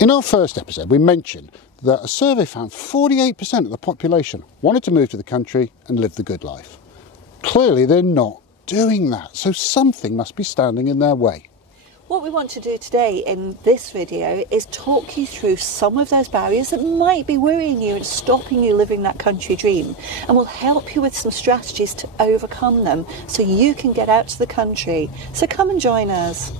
In our first episode, we mentioned that a survey found 48% of the population wanted to move to the country and live the good life. Clearly, they're not doing that, so something must be standing in their way. What we want to do today in this video is talk you through some of those barriers that might be worrying you and stopping you living that country dream, and we'll help you with some strategies to overcome them so you can get out to the country. So come and join us.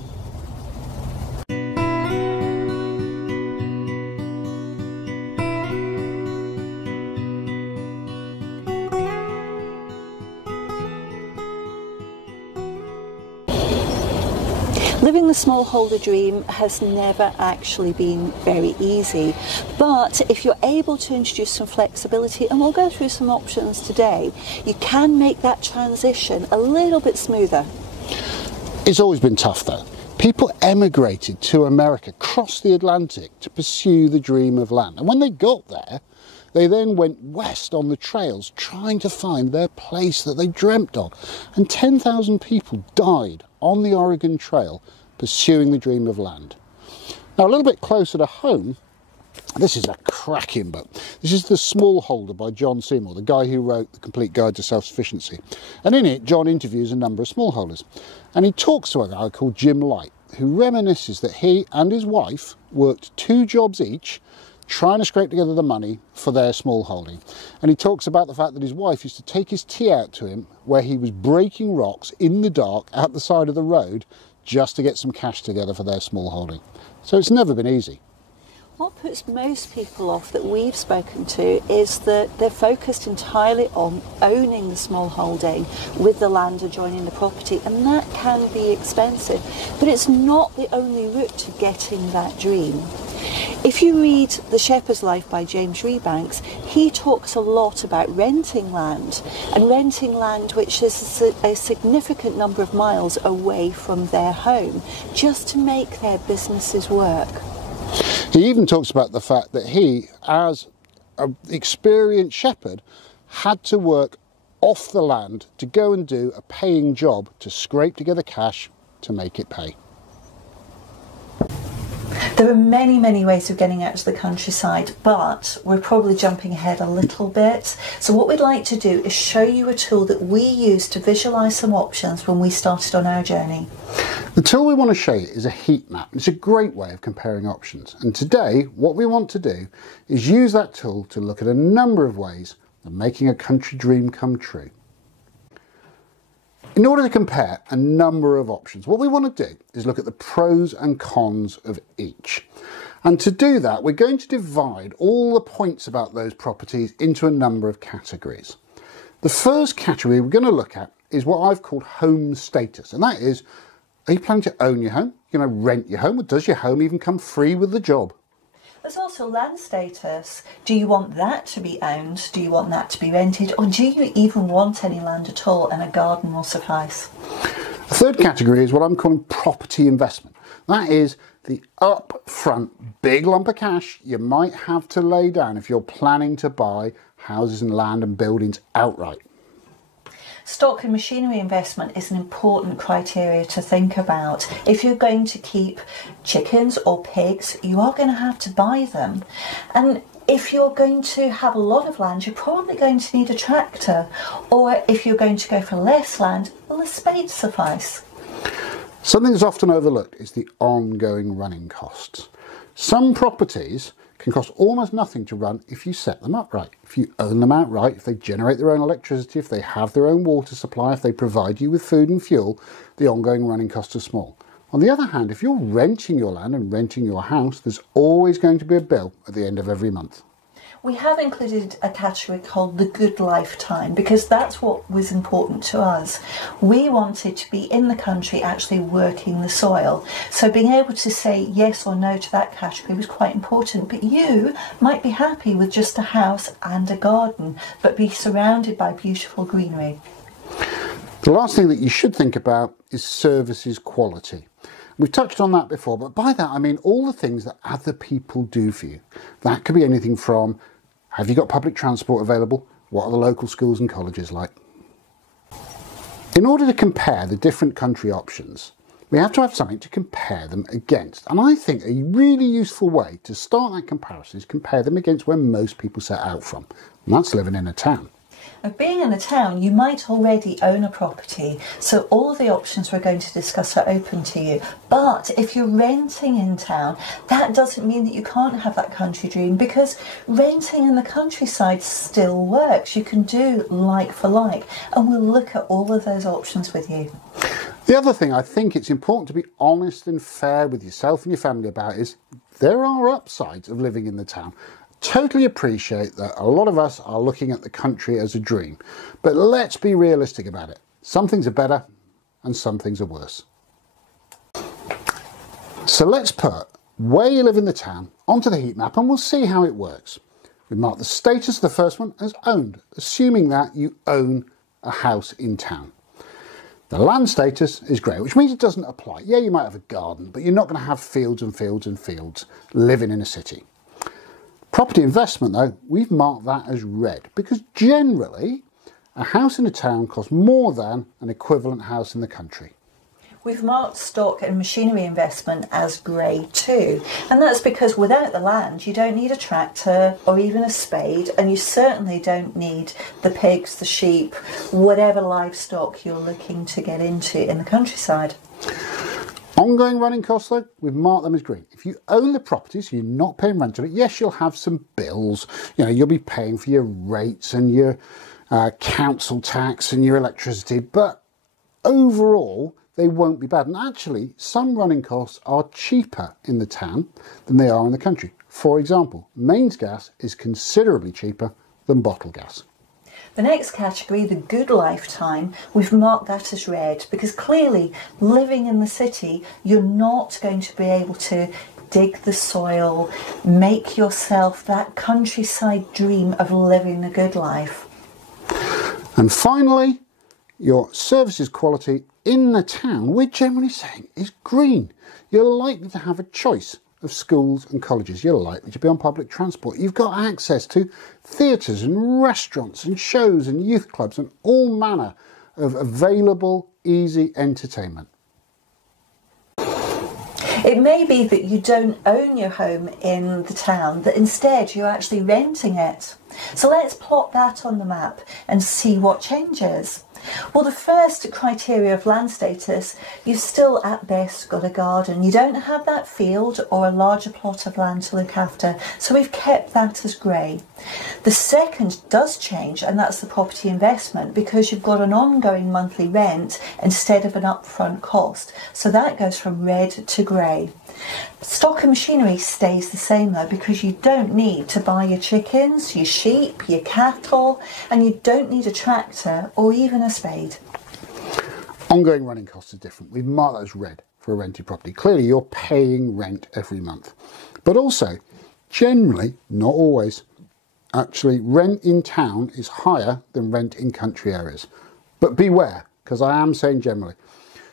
Living the smallholder dream has never actually been very easy, but if you're able to introduce some flexibility, and we'll go through some options today, you can make that transition a little bit smoother. It's always been tough though. People emigrated to America, crossed the Atlantic to pursue the dream of land, and when they got there, they then went west on the trails trying to find their place that they dreamt of, and 10,000 people died on the Oregon Trail pursuing the dream of land. Now, a little bit closer to home, this is a cracking book. This is The Smallholder by John Seymour, the guy who wrote The Complete Guide to Self-Sufficiency. And in it, John interviews a number of smallholders. And he talks to a guy called Jim Light, who reminisces that he and his wife worked 2 jobs each, trying to scrape together the money for their smallholding. And he talks about the fact that his wife used to take his tea out to him where he was breaking rocks in the dark out the side of the road just to get some cash together for their smallholding. So it's never been easy. What puts most people off that we've spoken to is that they're focused entirely on owning the smallholding with the land adjoining the property, and that can be expensive, but it's not the only route to getting that dream. If you read The Shepherd's Life by James Rebanks, he talks a lot about renting land, and renting land which is a significant number of miles away from their home, just to make their businesses work. He even talks about the fact that he, as an experienced shepherd, had to work off the land to go and do a paying job to scrape together cash to make it pay. There are many, many ways of getting out to the countryside, but we're probably jumping ahead a little bit. So what we'd like to do is show you a tool that we used to visualise some options when we started on our journey. The tool we want to show you is a heat map. It's a great way of comparing options. And today, what we want to do is use that tool to look at a number of ways of making a country dream come true. In order to compare a number of options, what we want to do is look at the pros and cons of each. And to do that, we're going to divide all the points about those properties into a number of categories. The first category we're going to look at is what I've called home status. And that is, are you planning to own your home? You're going to rent your home? Or does your home even come free with the job? There's also land status. Do you want that to be owned? Do you want that to be rented? Or do you even want any land at all and a garden will suffice? The third category is what I'm calling property investment. That is the upfront big lump of cash you might have to lay down if you're planning to buy houses and land and buildings outright. Stock and machinery investment is an important criteria to think about. If you're going to keep chickens or pigs, you are going to have to buy them. And if you're going to have a lot of land, you're probably going to need a tractor. Or if you're going to go for less land, will a spade suffice? Something that's often overlooked is the ongoing running costs. Some properties can cost almost nothing to run if you set them up right. If you own them outright, if they generate their own electricity, if they have their own water supply, if they provide you with food and fuel, the ongoing running costs are small. On the other hand, if you're renting your land and renting your house, there's always going to be a bill at the end of every month. We have included a category called the good lifetime because that's what was important to us. We wanted to be in the country actually working the soil. So being able to say yes or no to that category was quite important. But you might be happy with just a house and a garden, but be surrounded by beautiful greenery. The last thing that you should think about is services quality. We've touched on that before, but by that I mean all the things that other people do for you. That could be anything from, have you got public transport available? What are the local schools and colleges like? In order to compare the different country options, we have to have something to compare them against. And I think a really useful way to start that comparison is compare them against where most people set out from. And that's living in a town. Now, being in a town, you might already own a property, so all the options we're going to discuss are open to you. But if you're renting in town, that doesn't mean that you can't have that country dream, because renting in the countryside still works. You can do like for like, and we'll look at all of those options with you. The other thing I think it's important to be honest and fair with yourself and your family about is there are upsides of living in the town. Totally appreciate that a lot of us are looking at the country as a dream, but let's be realistic about it. Some things are better and some things are worse. So let's put where you live in the town onto the heat map and we'll see how it works. We mark the status of the first one as owned, assuming that you own a house in town. The land status is grey, which means it doesn't apply. Yeah, you might have a garden, but you're not going to have fields and fields and fields living in a city. Property investment, though, we've marked that as red because generally a house in a town costs more than an equivalent house in the country. We've marked stock and machinery investment as grey too, and that's because without the land you don't need a tractor or even a spade, and you certainly don't need the pigs, the sheep, whatever livestock you're looking to get into in the countryside. Ongoing running costs, though, we've marked them as green. If you own the property, so you're not paying rent on it, yes, you'll have some bills. You know, you'll be paying for your rates and your council tax and your electricity, but overall, they won't be bad. And actually, some running costs are cheaper in the town than they are in the country. For example, mains gas is considerably cheaper than bottle gas. The next category, the good lifetime, we've marked that as red because clearly living in the city, you're not going to be able to dig the soil, make yourself that countryside dream of living the good life. And finally, your services quality in the town, we're generally saying, is green. You're likely to have a choice of schools and colleges. You're likely to be on public transport. You've got access to theatres and restaurants and shows and youth clubs and all manner of available, easy entertainment. It may be that you don't own your home in the town, that instead you're actually renting it. So let's plot that on the map and see what changes. Well, the first criteria of land status, you've still at best got a garden. You don't have that field or a larger plot of land to look after, so we've kept that as grey. The second does change, and that's the property investment, because you've got an ongoing monthly rent instead of an upfront cost. So that goes from red to grey. Stock and machinery stays the same though, because you don't need to buy your chickens, your sheep, your cattle, and you don't need a tractor or even a spade. Ongoing running costs are different. We've marked that as red for a rented property. Clearly you're paying rent every month. But also, generally, not always, actually rent in town is higher than rent in country areas. But beware, because I am saying generally.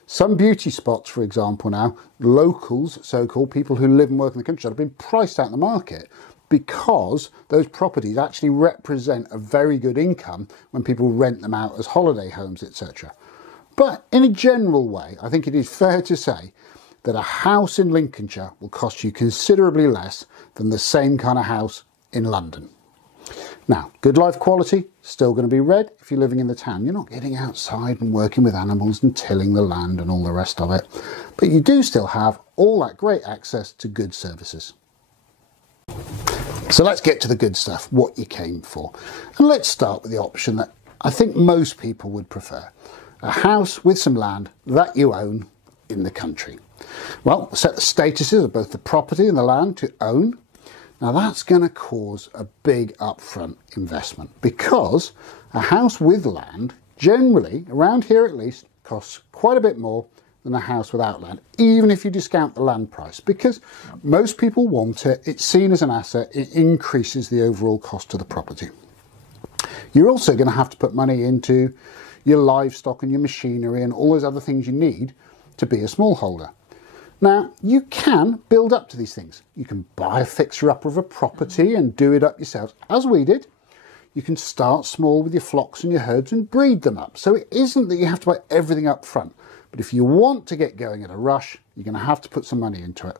Some beauty spots, for example now, locals, so-called, people who live and work in the countryside, have been priced out of the market because those properties actually represent a very good income when people rent them out as holiday homes, etc. But in a general way, I think it is fair to say that a house in Lincolnshire will cost you considerably less than the same kind of house in London. Now, good life quality, still going to be red if you're living in the town. You're not getting outside and working with animals and tilling the land and all the rest of it. But you do still have all that great access to good services. So let's get to the good stuff, what you came for. And let's start with the option that I think most people would prefer. A house with some land that you own in the country. Well, set the statuses of both the property and the land to own. Now that's going to cause a big upfront investment because a house with land, generally, around here at least, costs quite a bit more than a house without land, even if you discount the land price, because most people want it, it's seen as an asset, it increases the overall cost of the property. You're also going to have to put money into your livestock and your machinery and all those other things you need to be a smallholder. Now, you can build up to these things. You can buy a fixer-upper of a property and do it up yourselves, as we did. You can start small with your flocks and your herds and breed them up. So it isn't that you have to buy everything up front, But if you want to get going at a rush, you're going to have to put some money into it.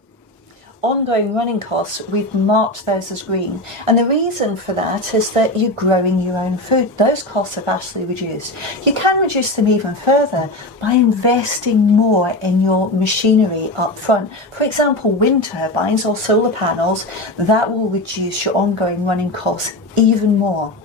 Ongoing running costs, we've marked those as green, and the reason for that is that you're growing your own food. Those costs have vastly reduced. You can reduce them even further by investing more in your machinery up front. For example, wind turbines or solar panels, that will reduce your ongoing running costs even more.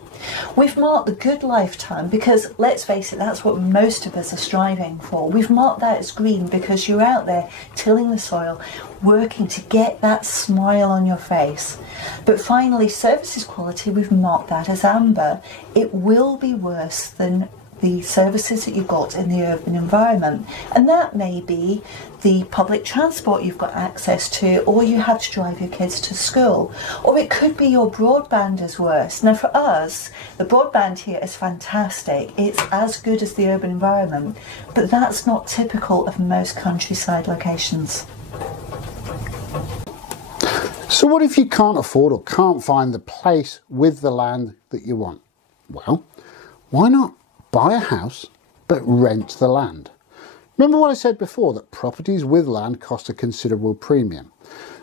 We've marked the good lifetime because, let's face it, that's what most of us are striving for. We've marked that as green because you're out there tilling the soil, working to get that smile on your face. But finally, services quality, we've marked that as amber. It will be worse than the services that you've got in the urban environment, and that may be the public transport you've got access to, or you have to drive your kids to school, or it could be your broadband is worse. Now for us, the broadband here is fantastic. It's as good as the urban environment, but that's not typical of most countryside locations. So what if you can't afford or can't find the place with the land that you want? Well, why not buy a house but rent the land? Remember what I said before, that properties with land cost a considerable premium.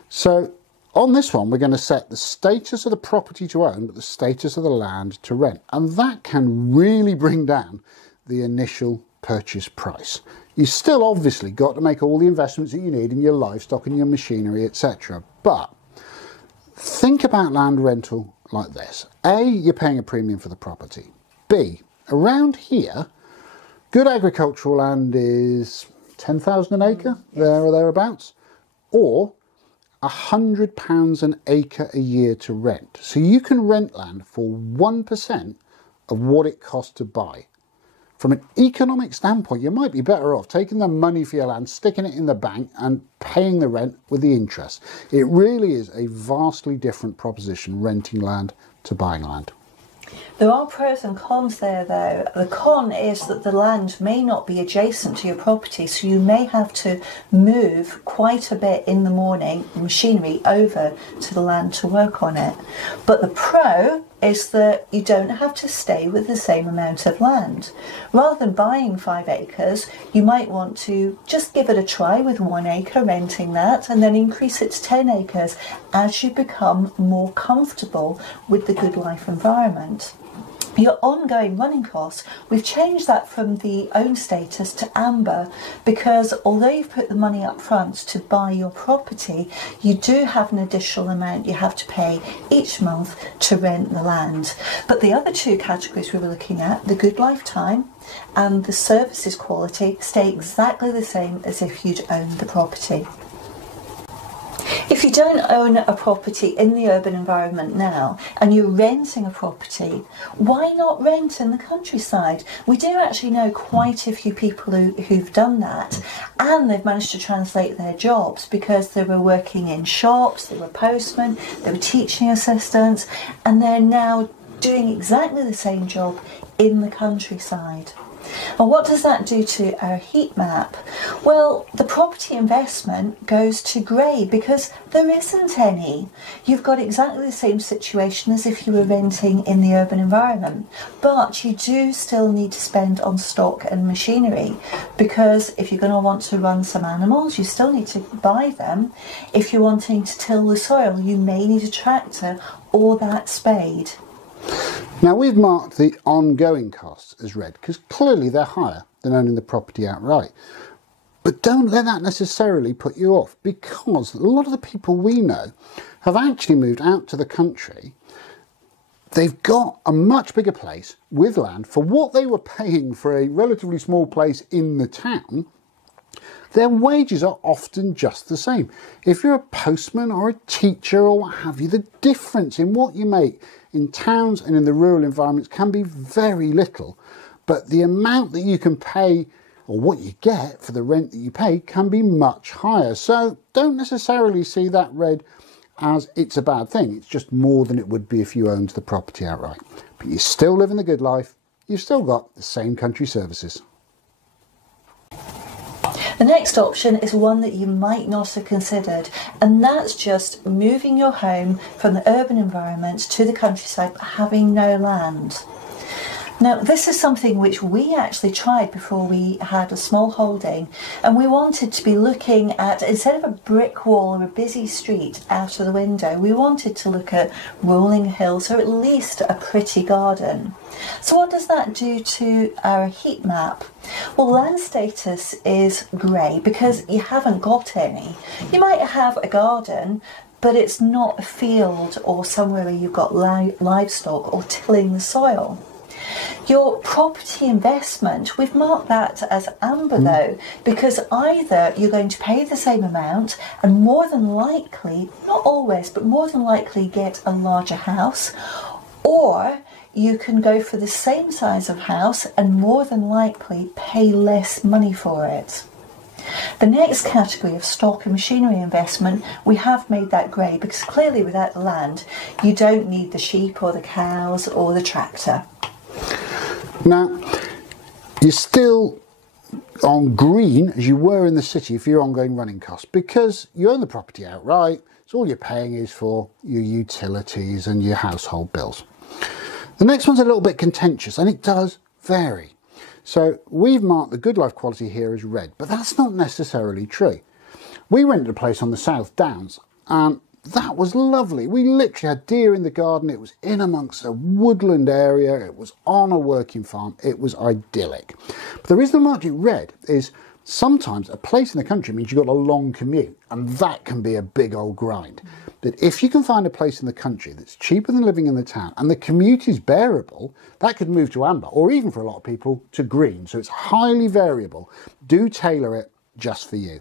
So on this one, we're going to set the status of the property to own, but the status of the land to rent. And that can really bring down the initial purchase price. You still obviously got to make all the investments that you need in your livestock and your machinery, etc. But think about land rental like this. A, you're paying a premium for the property. B, around here, good agricultural land is 10,000 an acre, there or thereabouts, or £100 an acre a year to rent. So you can rent land for 1% of what it costs to buy. From an economic standpoint, you might be better off taking the money for your land, sticking it in the bank and paying the rent with the interest. It really is a vastly different proposition, renting land to buying land. There are pros and cons there though. The con is that the land may not be adjacent to your property, so you may have to move quite a bit in the morning, machinery over to the land to work on it. But the pro is that you don't have to stay with the same amount of land. Rather than buying 5 acres, you might want to just give it a try with 1 acre, renting that, and then increase it to 10 acres as you become more comfortable with the good life environment. Your ongoing running costs, we've changed that from the own status to amber because although you've put the money up front to buy your property, you do have an additional amount you have to pay each month to rent the land. But the other 2 categories we were looking at, the good lifetime and the services quality, stay exactly the same as if you'd owned the property. If you don't own a property in the urban environment now and you're renting a property, why not rent in the countryside? We do actually know quite a few people who've done that, and they've managed to translate their jobs because they were working in shops, they were postmen, they were teaching assistants, and they're now doing exactly the same job in the countryside. And what does that do to our heat map? Well, the property investment goes to grey because there isn't any. You've got exactly the same situation as if you were renting in the urban environment, but you do still need to spend on stock and machinery because if you're going to want to run some animals, you still need to buy them. If you're wanting to till the soil, you may need a tractor or that spade. Now we've marked the ongoing costs as red because clearly they're higher than owning the property outright. But don't let that necessarily put you off, because a lot of the people we know have actually moved out to the country. They've got a much bigger place with land for what they were paying for a relatively small place in the town. Their wages are often just the same. If you're a postman or a teacher or what have you, the difference in what you make in towns and in the rural environments can be very little, but the amount that you can pay or what you get for the rent that you pay can be much higher. So don't necessarily see that red as it's a bad thing. It's just more than it would be if you owned the property outright. But you're still living the good life. You've still got the same country services. The next option is one that you might not have considered, and that's just moving your home from the urban environment to the countryside but having no land. Now, this is something which we actually tried before we had a small holding, and we wanted to be looking at, instead of a brick wall or a busy street out of the window, we wanted to look at rolling hills or at least a pretty garden. So what does that do to our heat map? Well, land status is grey because you haven't got any. You might have a garden, but it's not a field or somewhere where you've got livestock or tilling the soil. Your property investment, we've marked that as amber though, because either you're going to pay the same amount and more than likely, not always, but more than likely get a larger house, or you can go for the same size of house and more than likely pay less money for it. The next category of stock and machinery investment, we have made that grey because clearly without the land you don't need the sheep or the cows or the tractor. Now, you're still on green as you were in the city for your ongoing running costs because you own the property outright, so all you're paying is for your utilities and your household bills. The next one's a little bit contentious and it does vary. So we've marked the good life quality here as red, but that's not necessarily true. We rented a place on the South Downs and that was lovely. We literally had deer in the garden. It was in amongst a woodland area. It was on a working farm. It was idyllic. But the reason I marked it red is sometimes a place in the country means you've got a long commute and that can be a big old grind. But if you can find a place in the country that's cheaper than living in the town and the commute is bearable, that could move to amber or even for a lot of people to green. So it's highly variable. Do tailor it just for you.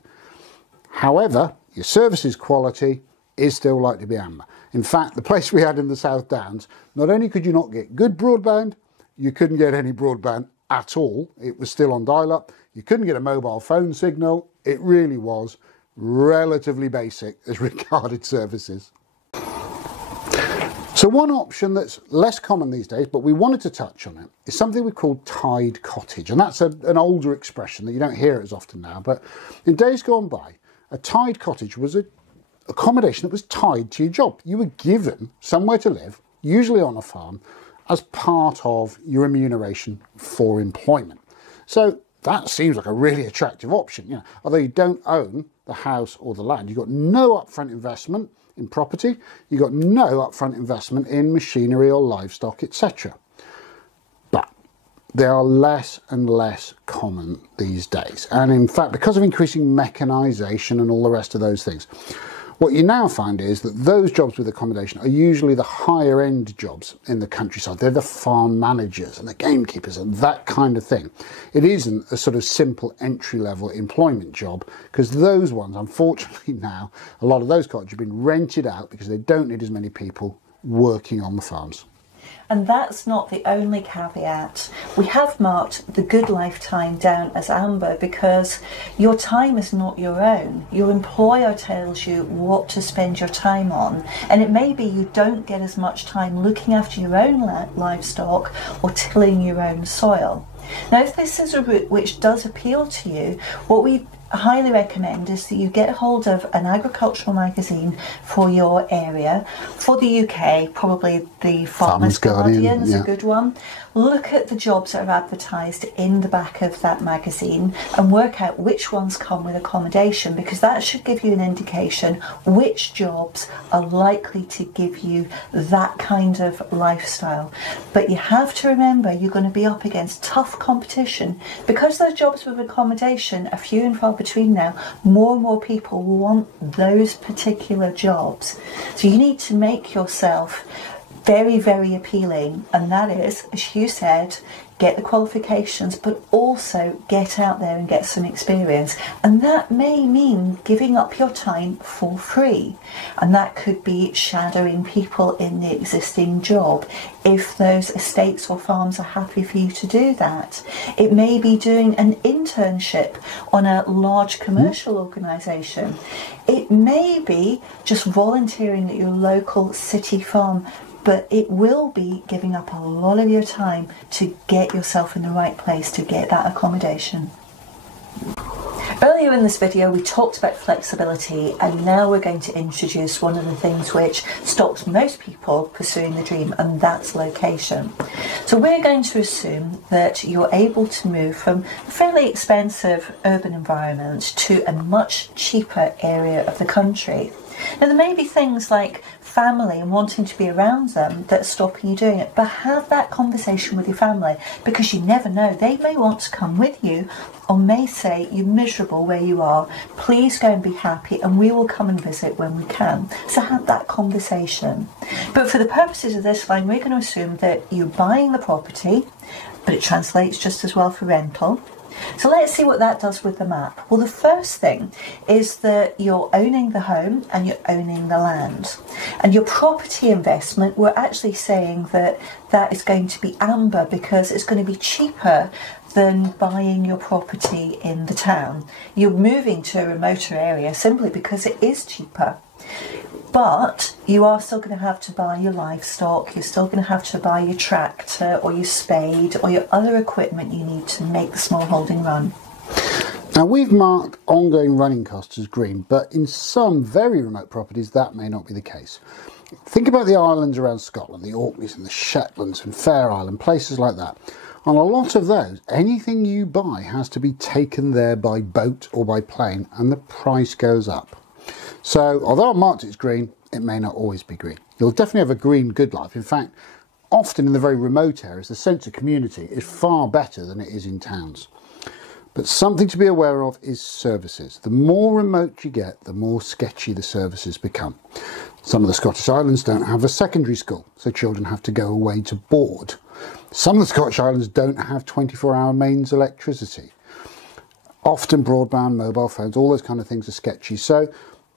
However, your services quality is still likely to be amber. In fact, the place we had in the South Downs, not only could you not get good broadband, you couldn't get any broadband at all. It was still on dial-up. You couldn't get a mobile phone signal. It really was relatively basic as regarded services. So one option that's less common these days, but we wanted to touch on it, is something we call tied cottage. And that's an older expression that you don't hear as often now. But in days gone by, a tied cottage was a accommodation that was tied to your job. You were given somewhere to live, usually on a farm, as part of your remuneration for employment. So that seems like a really attractive option. You know, although you don't own the house or the land, you've got no upfront investment in property, you've got no upfront investment in machinery or livestock, etc. But they are less and less common these days. And in fact, because of increasing mechanisation and all the rest of those things, what you now find is that those jobs with accommodation are usually the higher end jobs in the countryside. They're the farm managers and the gamekeepers and that kind of thing. It isn't a sort of simple entry level employment job because those ones, unfortunately now, a lot of those cottages have been rented out because they don't need as many people working on the farms. And that's not the only caveat. We have marked the good lifetime down as amber because your time is not your own. Your employer tells you what to spend your time on, and it may be you don't get as much time looking after your own livestock or tilling your own soil. Now, if this is a route which does appeal to you, what we highly recommend is that you get hold of an agricultural magazine for your area. For the UK, probably the Farmer's Guardian is a good one. Look at the jobs that are advertised in the back of that magazine and work out which ones come with accommodation, because that should give you an indication which jobs are likely to give you that kind of lifestyle. But you have to remember you're going to be up against tough competition. Because those jobs with accommodation are few and far between now, more and more people will want those particular jobs. So you need to make yourself very, very appealing, and that is, as Hugh said, get the qualifications but also get out there and get some experience. And that may mean giving up your time for free, and that could be shadowing people in the existing job if those estates or farms are happy for you to do that. It may be doing an internship on a large commercial organisation. It may be just volunteering at your local city farm, but it will be giving up a lot of your time to get yourself in the right place to get that accommodation. Earlier in this video we talked about flexibility, and now we're going to introduce one of the things which stops most people pursuing the dream, and that's location. So we're going to assume that you're able to move from a fairly expensive urban environment to a much cheaper area of the country. Now there may be things like family and wanting to be around them that are stopping you doing it, but have that conversation with your family, because you never know, they may want to come with you or may say you're miserable where you are, please go and be happy and we will come and visit when we can. So have that conversation. But for the purposes of this line, we're going to assume that you're buying the property, but it translates just as well for rental. So let's see what that does with the map. Well, the first thing is that you're owning the home and you're owning the land. And your property investment, we're actually saying that that is going to be amber because it's going to be cheaper than buying your property in the town. You're moving to a remoter area simply because it is cheaper. But you are still going to have to buy your livestock, you're still going to have to buy your tractor or your spade or your other equipment you need to make the smallholding run. Now we've marked ongoing running costs as green, but in some very remote properties that may not be the case. Think about the islands around Scotland, the Orkneys and the Shetlands and Fair Island, places like that. On a lot of those, anything you buy has to be taken there by boat or by plane, and the price goes up. So, although I marked it as green, it may not always be green. You'll definitely have a green good life. In fact, often in the very remote areas, the sense of community is far better than it is in towns. But something to be aware of is services. The more remote you get, the more sketchy the services become. Some of the Scottish Islands don't have a secondary school, so children have to go away to board. Some of the Scottish Islands don't have 24-hour mains electricity. Often broadband, mobile phones, all those kind of things are sketchy. So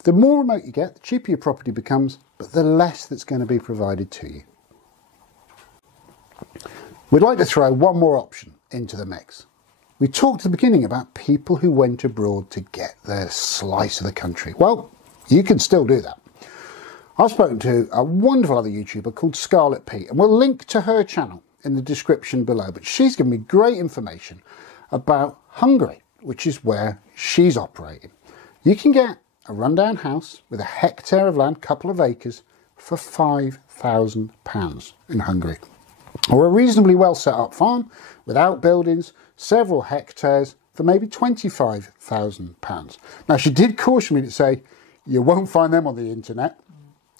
the more remote you get, the cheaper your property becomes, but the less that's going to be provided to you. We'd like to throw one more option into the mix. We talked at the beginning about people who went abroad to get their slice of the country. Well, you can still do that. I've spoken to a wonderful other YouTuber called Scarlet, Peate, and we'll link to her channel in the description below, but she's given me great information about Hungary, which is where she's operating. You can get a rundown house with a hectare of land, couple of acres, for £5,000 in Hungary. Or a reasonably well set up farm with outbuildings, several hectares, for maybe £25,000. Now she did caution me to say, you won't find them on the internet.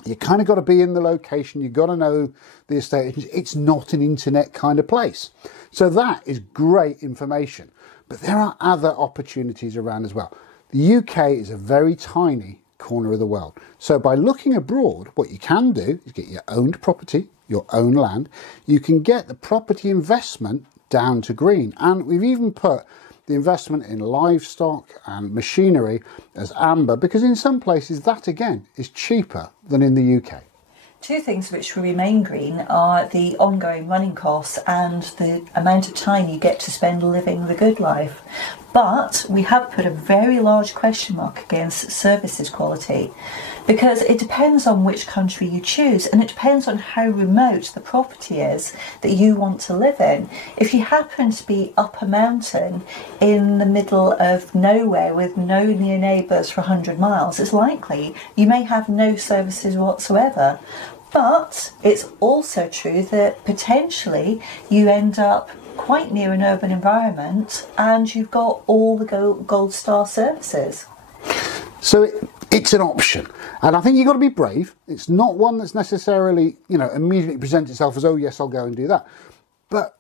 You kind of got to be in the location, you've got to know the estate agents. It's not an internet kind of place. So that is great information. But there are other opportunities around as well. The UK is a very tiny corner of the world. So by looking abroad, what you can do is get your owned property, your own land. You can get the property investment down to green. And we've even put the investment in livestock and machinery as amber, because in some places that again is cheaper than in the UK. Two things which will remain green are the ongoing running costs and the amount of time you get to spend living the good life. But we have put a very large question mark against services quality, because it depends on which country you choose, and it depends on how remote the property is that you want to live in. If you happen to be up a mountain in the middle of nowhere with no near neighbours for 100 miles, it's likely you may have no services whatsoever. But it's also true that potentially you end up quite near an urban environment and you've got all the gold star services. So it's an option, and I think you've got to be brave. It's not one that's necessarily, immediately presents itself as, oh yes, I'll go and do that. But,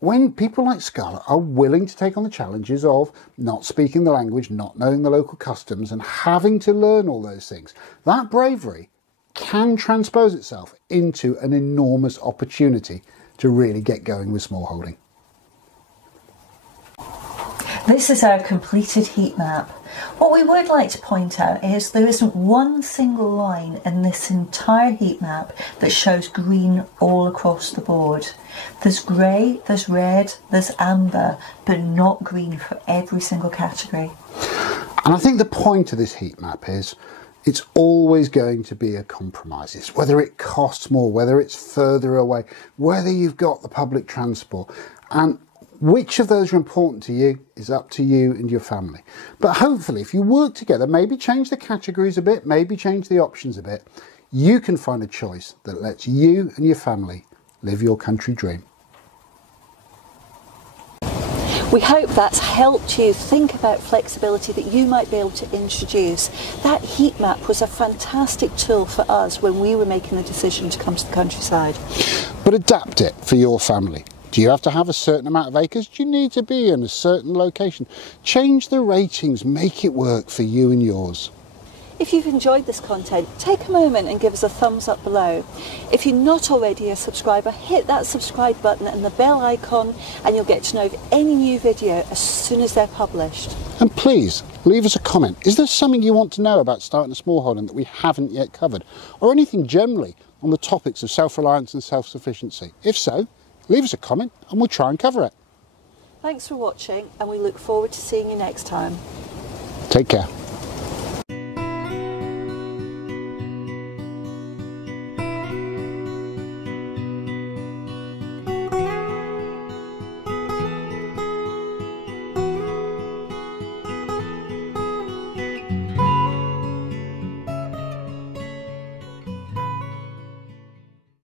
when people like Scarlet are willing to take on the challenges of not speaking the language, not knowing the local customs and having to learn all those things, that bravery can transpose itself into an enormous opportunity to really get going with smallholding. This is our completed heat map. What we would like to point out is there isn't one single line in this entire heat map that shows green all across the board. There's grey, there's red, there's amber, but not green for every single category. And I think the point of this heat map is it's always going to be a compromise. It's whether it costs more, whether it's further away, whether you've got the public transport. And Which of those are important to you is up to you and your family. But hopefully, if you work together, maybe change the categories a bit, maybe change the options a bit, you can find a choice that lets you and your family live your country dream. We hope that's helped you think about flexibility that you might be able to introduce. That heat map was a fantastic tool for us when we were making the decision to come to the countryside. But adapt it for your family. Do you have to have a certain amount of acres? Do you need to be in a certain location? Change the ratings, make it work for you and yours. If you've enjoyed this content, take a moment and give us a thumbs up below. If you're not already a subscriber, hit that subscribe button and the bell icon and you'll get to know of any new video as soon as they're published. And please, leave us a comment. Is there something you want to know about starting a smallholding that we haven't yet covered? Or anything generally on the topics of self-reliance and self-sufficiency? If so, leave us a comment and we'll try and cover it. Thanks for watching and we look forward to seeing you next time. Take care.